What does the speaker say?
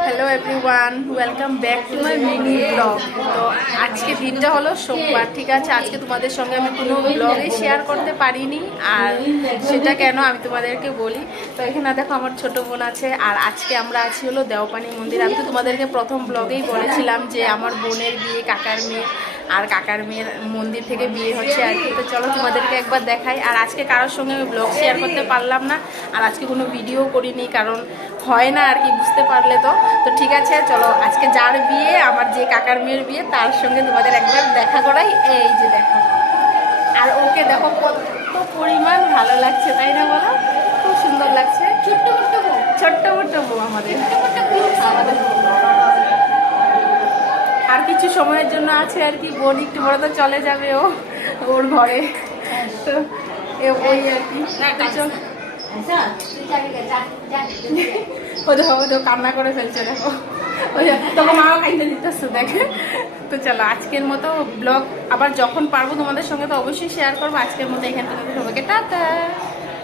Hello everyone welcome back to my mini vlog তো আজকে দিনটা হলো সোমবার, ঠিক আছে? আজকে তোমাদের সঙ্গে আমি কোনো ব্লগে শেয়ার করতে পারিনি, আর সেটা কেন আমি তোমাদেরকে বলি। তো এখানে দেখো আমার ছোট বোন আছে, আর আজকে আমরা আছি হলো দেওপানি মন্দির। আমি তো তোমাদেরকে প্রথম ব্লগেই বলেছিলাম যে আমার বোনের বিয়ে, কাকার মেয়ে, আর কাকার মেয়ের মন্দির থেকে বিয়ে হচ্ছে আর কি। তো চলো তোমাদেরকে একবার দেখাই। আর আজকে কারোর সঙ্গে আমি ব্লগ শেয়ার করতে পারলাম না, আর আজকে কোনো ভিডিও করিনি, কারণ হয় না আর কি বুঝতে পারলে তো। তো ঠিক আছে চলো আজকে যার বিয়ে আমার যে কাকার মেয়ের বিয়ে তার সঙ্গে তোমাদের একবার দেখা করাই। এই যে দেখো। আর ওকে দেখো কত পরিমাণ ভালো লাগছে তাই না বলো? খুব সুন্দর লাগছে। ছোট্ট ছোট্ট বউ ছোট্ট ছোট্ট বউ আমাদের। আমাদের আর কিছু সময়ের জন্য আছে আর কি বোন একটু বড় তো চলে যাবে ও ওর ঘরে। তো ওই আর কি। চল- ও দেখো, ও কান্না করে ফেলছে, দেখো। ওই তোকে মাও খাইতে দিতেছে, দেখে। তো চলো, আজকের মতো ব্লগ আবার যখন পারব তোমাদের সঙ্গে তো অবশ্যই শেয়ার করব। আজকের মতো এখান থেকে সবাইকে টাটা।